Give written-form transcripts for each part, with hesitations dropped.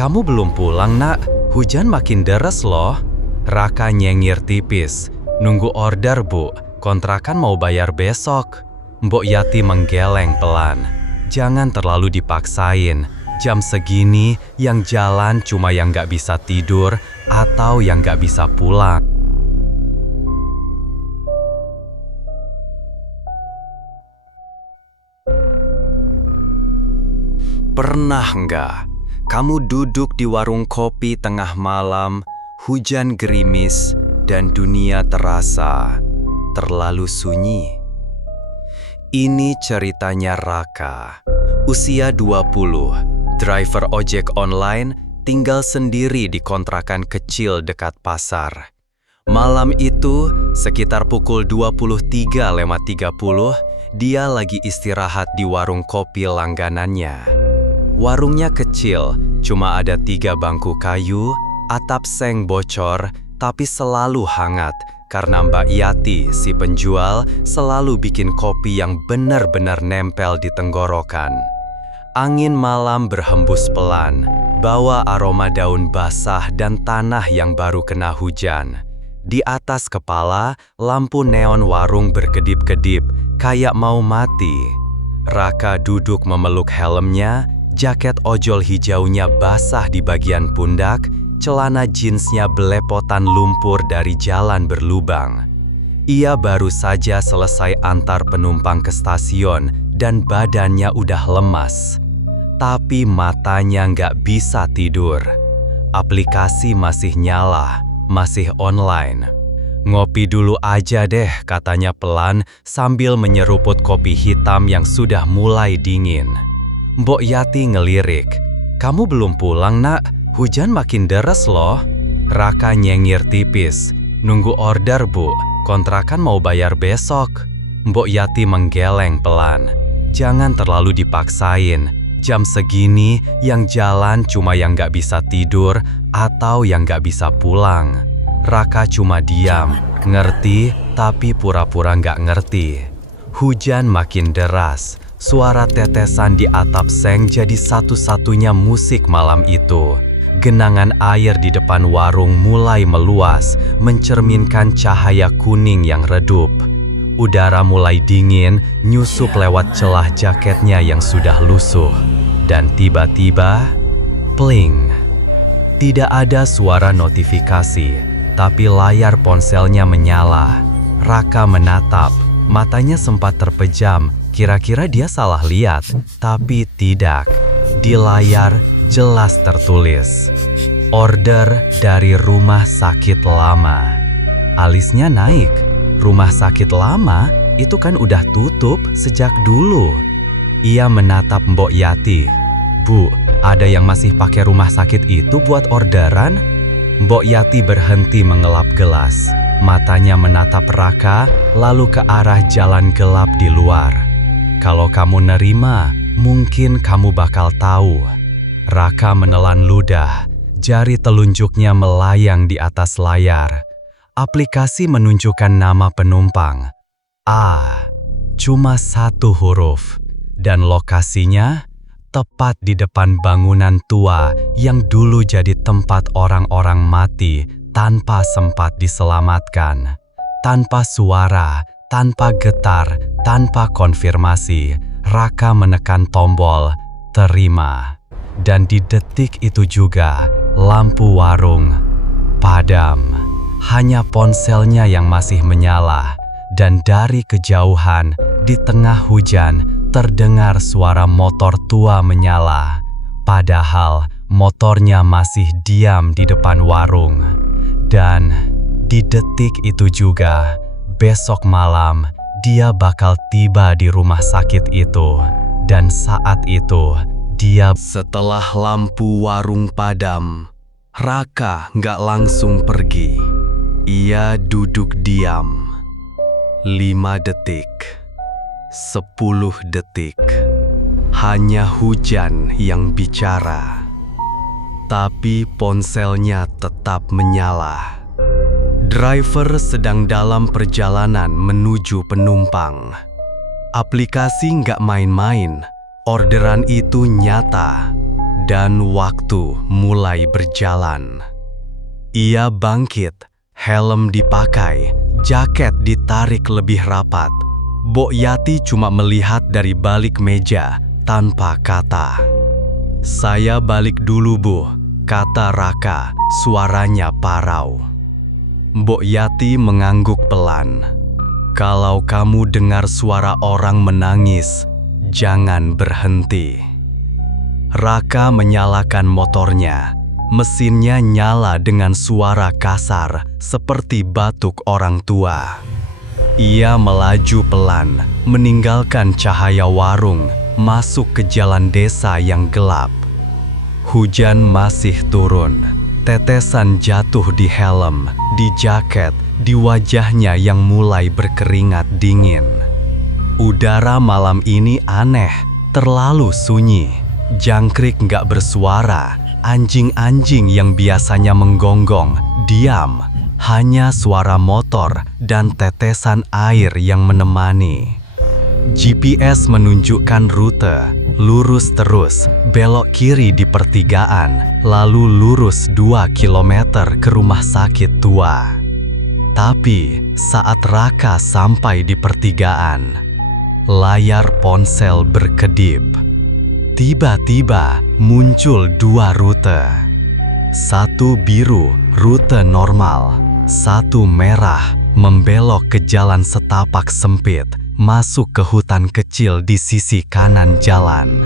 Kamu belum pulang, Nak. Hujan makin deres loh. Raka nyengir tipis. Nunggu order, Bu. Kontrakan mau bayar besok. Mbok Yati menggeleng pelan. Jangan terlalu dipaksain. Jam segini yang jalan cuma yang gak bisa tidur atau yang gak bisa pulang. Pernah nggak kamu duduk di warung kopi tengah malam, hujan gerimis, dan dunia terasa terlalu sunyi? Ini ceritanya Raka, usia 20, driver ojek online, tinggal sendiri di kontrakan kecil dekat pasar. Malam itu, sekitar pukul 23.30, dia lagi istirahat di warung kopi langganannya. Warungnya kecil, cuma ada 3 bangku kayu, atap seng bocor, tapi selalu hangat karena Mbak Yati, si penjual, selalu bikin kopi yang benar-benar nempel di tenggorokan. Angin malam berhembus pelan, bawa aroma daun basah dan tanah yang baru kena hujan. Di atas kepala, lampu neon warung berkedip-kedip, kayak mau mati. Raka duduk memeluk helmnya, jaket ojol hijaunya basah di bagian pundak, celana jeansnya belepotan lumpur dari jalan berlubang. Ia baru saja selesai antar penumpang ke stasiun dan badannya udah lemas. Tapi matanya nggak bisa tidur. Aplikasi masih nyala, masih online. Ngopi dulu aja deh, katanya pelan sambil menyeruput kopi hitam yang sudah mulai dingin. Mbok Yati ngelirik. Kamu belum pulang, Nak. Hujan makin deres loh. Raka nyengir tipis. Nunggu order, Bu. Kontrakan mau bayar besok. Mbok Yati menggeleng pelan. Jangan terlalu dipaksain. Jam segini yang jalan cuma yang gak bisa tidur atau yang gak bisa pulang. Raka cuma diam, ngerti tapi pura-pura gak ngerti. Hujan makin deras. Suara tetesan di atap seng jadi satu-satunya musik malam itu. Genangan air di depan warung mulai meluas, mencerminkan cahaya kuning yang redup. Udara mulai dingin, nyusup lewat celah jaketnya yang sudah lusuh. Dan tiba-tiba, pling. Tidak ada suara notifikasi, tapi layar ponselnya menyala. Raka menatap, matanya sempat terpejam. Kira-kira dia salah lihat, tapi tidak. Di layar jelas tertulis, order dari rumah sakit lama. Alisnya naik. Rumah sakit lama itu kan udah tutup sejak dulu. Ia menatap Mbok Yati. Bu, ada yang masih pakai rumah sakit itu buat orderan? Mbok Yati berhenti mengelap gelas. Matanya menatap Raka, lalu ke arah jalan gelap di luar. Kalau kamu nerima, mungkin kamu bakal tahu. Raka menelan ludah, jari telunjuknya melayang di atas layar. Aplikasi menunjukkan nama penumpang. A, cuma 1 huruf. Dan lokasinya tepat di depan bangunan tua yang dulu jadi tempat orang-orang mati tanpa sempat diselamatkan. Tanpa suara, tanpa getar, tanpa konfirmasi, Raka menekan tombol terima. Dan di detik itu juga, lampu warung padam. Hanya ponselnya yang masih menyala. Dan dari kejauhan, di tengah hujan, terdengar suara motor tua menyala. Padahal motornya masih diam di depan warung. Dan di detik itu juga, besok malam, dia bakal tiba di rumah sakit itu. Dan saat itu, dia... Setelah lampu warung padam, Raka nggak langsung pergi. Ia duduk diam. 5 detik. 10 detik. Hanya hujan yang bicara. Tapi ponselnya tetap menyala. Driver sedang dalam perjalanan menuju penumpang. Aplikasi nggak main-main, orderan itu nyata. Dan waktu mulai berjalan. Ia bangkit, helm dipakai, jaket ditarik lebih rapat. Bok Yati cuma melihat dari balik meja tanpa kata. "Saya balik dulu, Bu," kata Raka, suaranya parau. Bok Yati mengangguk pelan. "Kalau kamu dengar suara orang menangis, jangan berhenti." Raka menyalakan motornya. Mesinnya nyala dengan suara kasar seperti batuk orang tua. Ia melaju pelan, meninggalkan cahaya warung, masuk ke jalan desa yang gelap. Hujan masih turun. Tetesan jatuh di helm, di jaket, di wajahnya yang mulai berkeringat dingin. Udara malam ini aneh, terlalu sunyi. Jangkrik nggak bersuara. Anjing-anjing yang biasanya menggonggong, diam. Hanya suara motor dan tetesan air yang menemani. GPS menunjukkan rute, lurus terus, belok kiri di pertigaan, lalu lurus 2 kilometer ke rumah sakit tua. Tapi saat Raka sampai di pertigaan, layar ponsel berkedip. Tiba-tiba muncul 2 rute. Satu biru, rute normal. Satu merah, membelok ke jalan setapak sempit, masuk ke hutan kecil di sisi kanan jalan.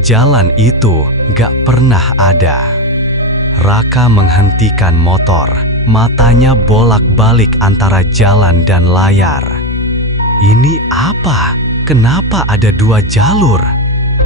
Jalan itu gak pernah ada. Raka menghentikan motor, matanya bolak-balik antara jalan dan layar. Ini apa? Kenapa ada 2 jalur?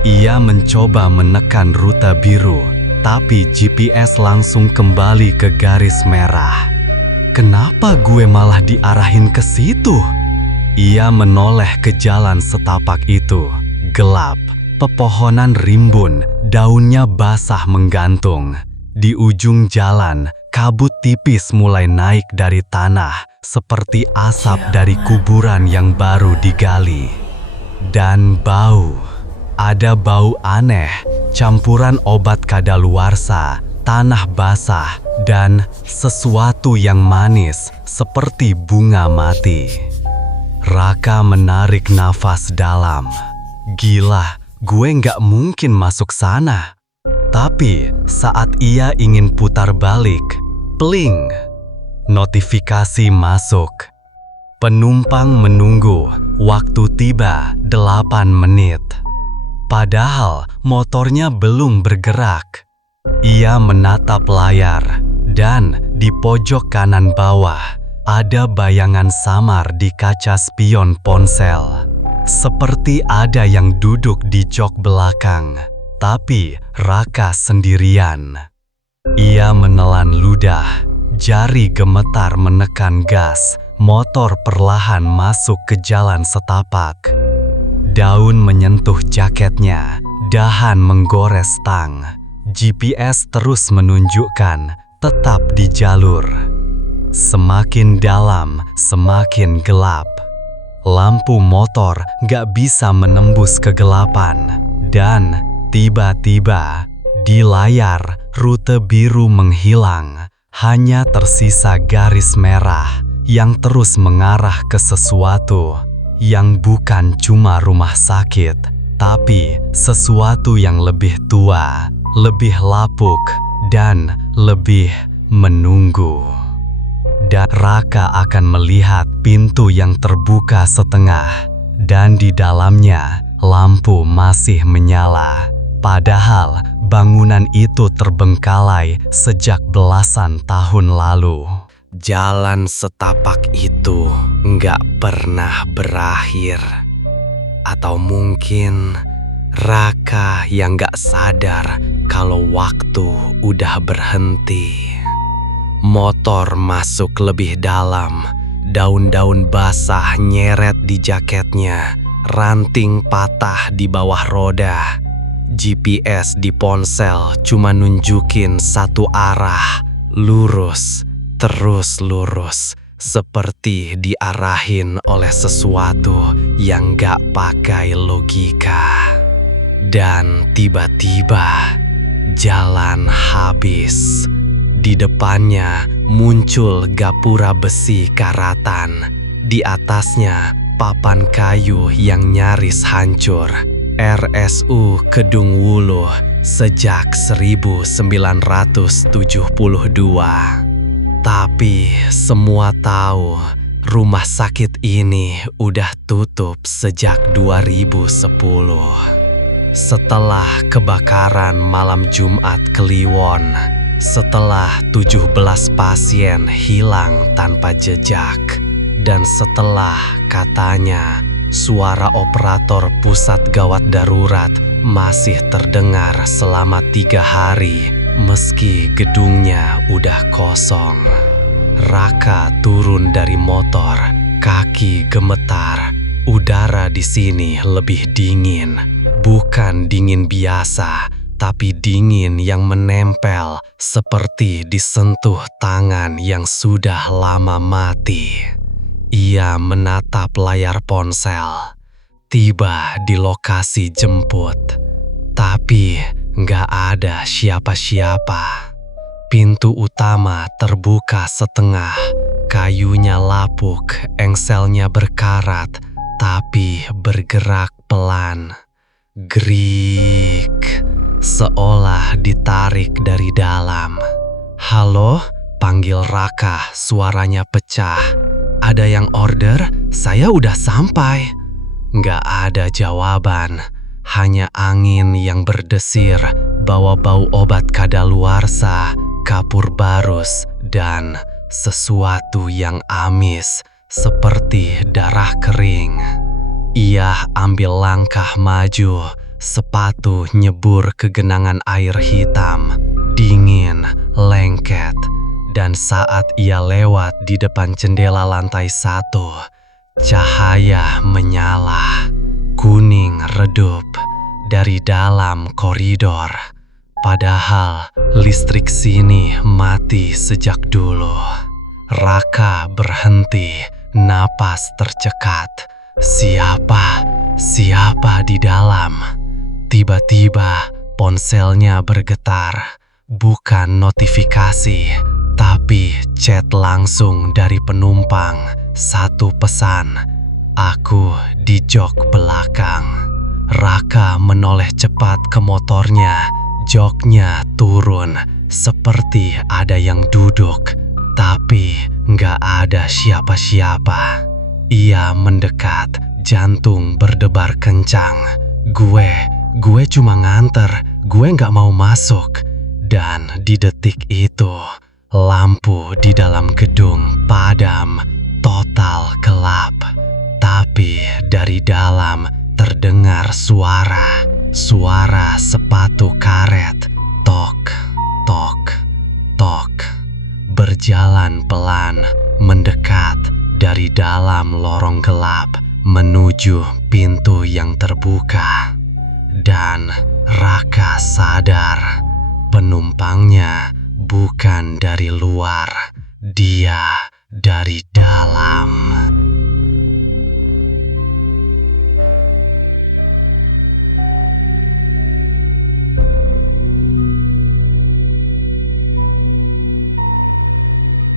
Ia mencoba menekan rute biru, tapi GPS langsung kembali ke garis merah. Kenapa gue malah diarahin ke situ? Ia menoleh ke jalan setapak itu. Gelap, pepohonan rimbun, daunnya basah menggantung. Di ujung jalan, kabut tipis mulai naik dari tanah, seperti asap dari kuburan yang baru digali. Dan bau. Ada bau aneh, campuran obat kadaluarsa, tanah basah, dan sesuatu yang manis seperti bunga mati. Raka menarik nafas dalam. Gila, gue nggak mungkin masuk sana. Tapi saat ia ingin putar balik, pling, notifikasi masuk. Penumpang menunggu, waktu tiba 8 menit. Padahal motornya belum bergerak. Ia menatap layar, dan di pojok kanan bawah ada bayangan samar di kaca spion ponsel. Seperti ada yang duduk di jok belakang, tapi Raka sendirian. Ia menelan ludah, jari gemetar menekan gas, motor perlahan masuk ke jalan setapak. Daun menyentuh jaketnya, dahan menggores tang. GPS terus menunjukkan tetap di jalur. Semakin dalam, semakin gelap. Lampu motor gak bisa menembus kegelapan. Dan tiba-tiba, di layar, rute biru menghilang. Hanya tersisa garis merah yang terus mengarah ke sesuatu. Yang bukan cuma rumah sakit, tapi sesuatu yang lebih tua, lebih lapuk, dan lebih menunggu. Dan Raka akan melihat pintu yang terbuka setengah, dan di dalamnya lampu masih menyala. Padahal bangunan itu terbengkalai sejak belasan tahun lalu. Jalan setapak itu nggak pernah berakhir. Atau mungkin Raka yang nggak sadar kalau waktu udah berhenti. Motor masuk lebih dalam, daun-daun basah nyeret di jaketnya, ranting patah di bawah roda. GPS di ponsel cuma nunjukin satu arah, lurus. Terus lurus, seperti diarahin oleh sesuatu yang gak pakai logika. Dan tiba-tiba, Jalan habis. Di depannya muncul gapura besi karatan. Di atasnya papan kayu yang nyaris hancur. RSU Kedung Wuluh sejak 1972. Tapi semua tahu rumah sakit ini udah tutup sejak 2010. Setelah kebakaran malam Jumat Kliwon, setelah 17 pasien hilang tanpa jejak, dan setelah katanya suara operator pusat gawat darurat masih terdengar selama 3 hari meski gedungnya udah kosong. Raka turun dari motor, kaki gemetar. Udara di sini lebih dingin, bukan dingin biasa, tapi dingin yang menempel seperti disentuh tangan yang sudah lama mati. Ia menatap layar ponsel. Tiba di lokasi jemput, tapi nggak ada siapa-siapa. Pintu utama terbuka setengah, kayunya lapuk, engselnya berkarat, tapi bergerak pelan. Grik, seolah ditarik dari dalam. "Halo?" panggil Raka, suaranya pecah. "Ada yang order? Saya udah sampai." Nggak ada jawaban, hanya angin yang berdesir, bawa bau obat kadaluarsa, kapur barus, dan sesuatu yang amis seperti darah kering. Ia ambil langkah maju, sepatu nyebur ke genangan air hitam, dingin, lengket. Dan saat ia lewat di depan jendela lantai 1, cahaya menyala, kuning redup dari dalam koridor. Padahal listrik sini mati sejak dulu. Raka berhenti, napas tercekat. Siapa di dalam? Tiba-tiba ponselnya bergetar. Bukan notifikasi, tapi chat langsung dari penumpang. Satu pesan, "Aku di jok belakang." Raka menoleh cepat ke motornya. Joknya turun, seperti ada yang duduk, tapi nggak ada siapa-siapa. Ia mendekat, jantung berdebar kencang. Gue cuma nganter, gue nggak mau masuk." Dan di detik itu, lampu di dalam gedung padam, total gelap. Tapi dari dalam terdengar suara sepatu karet. Tok, tok, tok. Berjalan pelan, mendekat dari dalam lorong gelap menuju pintu yang terbuka. Dan Raka sadar, penumpangnya bukan dari luar, dia dari dalam.